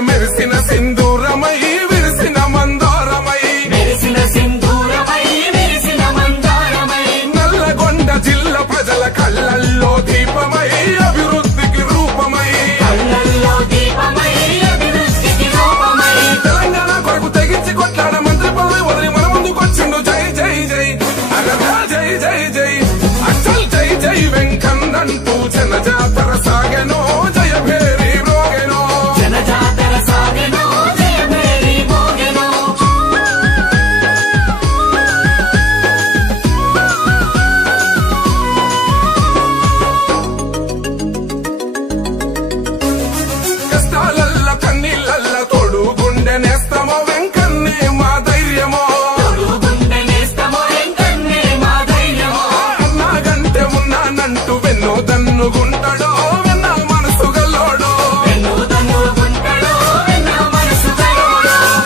మెరిసిన సింధూరమై విరిసిన మందారమై నల్లగొండ జిల్లా ప్రజల కళ్ళల్లో దీపమై అభివృద్ధికి రూపమై తెలంగాణ కొరకు తెగించి కొట్లాడ మంత్రి పదవి వదిలి మన ముందుకొచ్చిండు జై జై జై అరదా జై జై జై అచల్ జై జై వెంకన్నంటూ జనజాతర సాగెనో జయ భేరి మ్రోగెనో కష్టాలల్ల కన్నీళ్ళల్ల తోడు గుండె నేస్తమో వెంకన్నే మా ధైర్యమో అన్నాగంటే ఉన్నానంటూ వెన్నో దన్నుగుంటాడో వెన్న మనసు గల్లోడో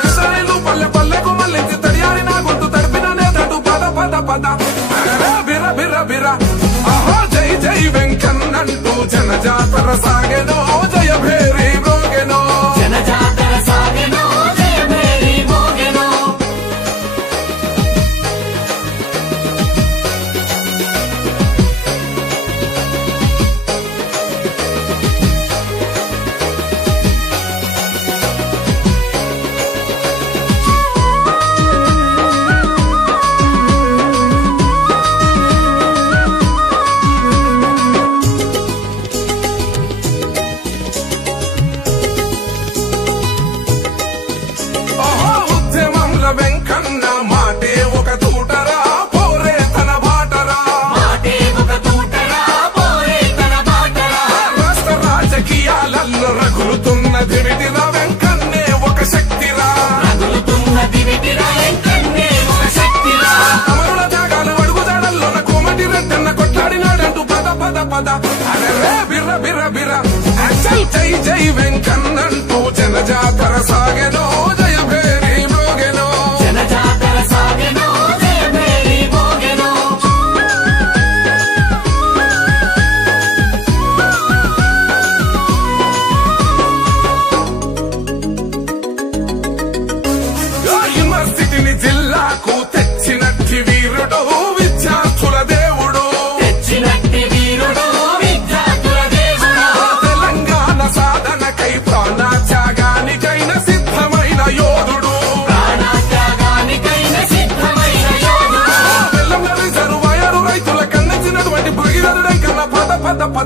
కిసరేలు పల్లె పల్లెకు మళ్ళించి తడియారి నా గొంతు తడిపిన నేతడు పద పద పద బిర బిర బిర ఆహా జై జై వెంకన్నంటూ జనజాతర సాగెనో జయ భేరి మ్రోగెనో వెంకన్న మాటే ఒక తూటరా పోరే తన బాటరా రాష్ట్ర రాజకీయాలలో రగులుతున్నది విటిరా వెంకన్నే ఒక శక్తిరా అమరుల త్యాగాలు అడుగుజాడల్లో కోమటి రెడ్డన్న కొట్లాడినాడంటూ పద పద పద అరే బిర్ర బిర్ర బిర్ర అచల్ జై జై వెంకన్నంటూ జనజాతర సాగెనో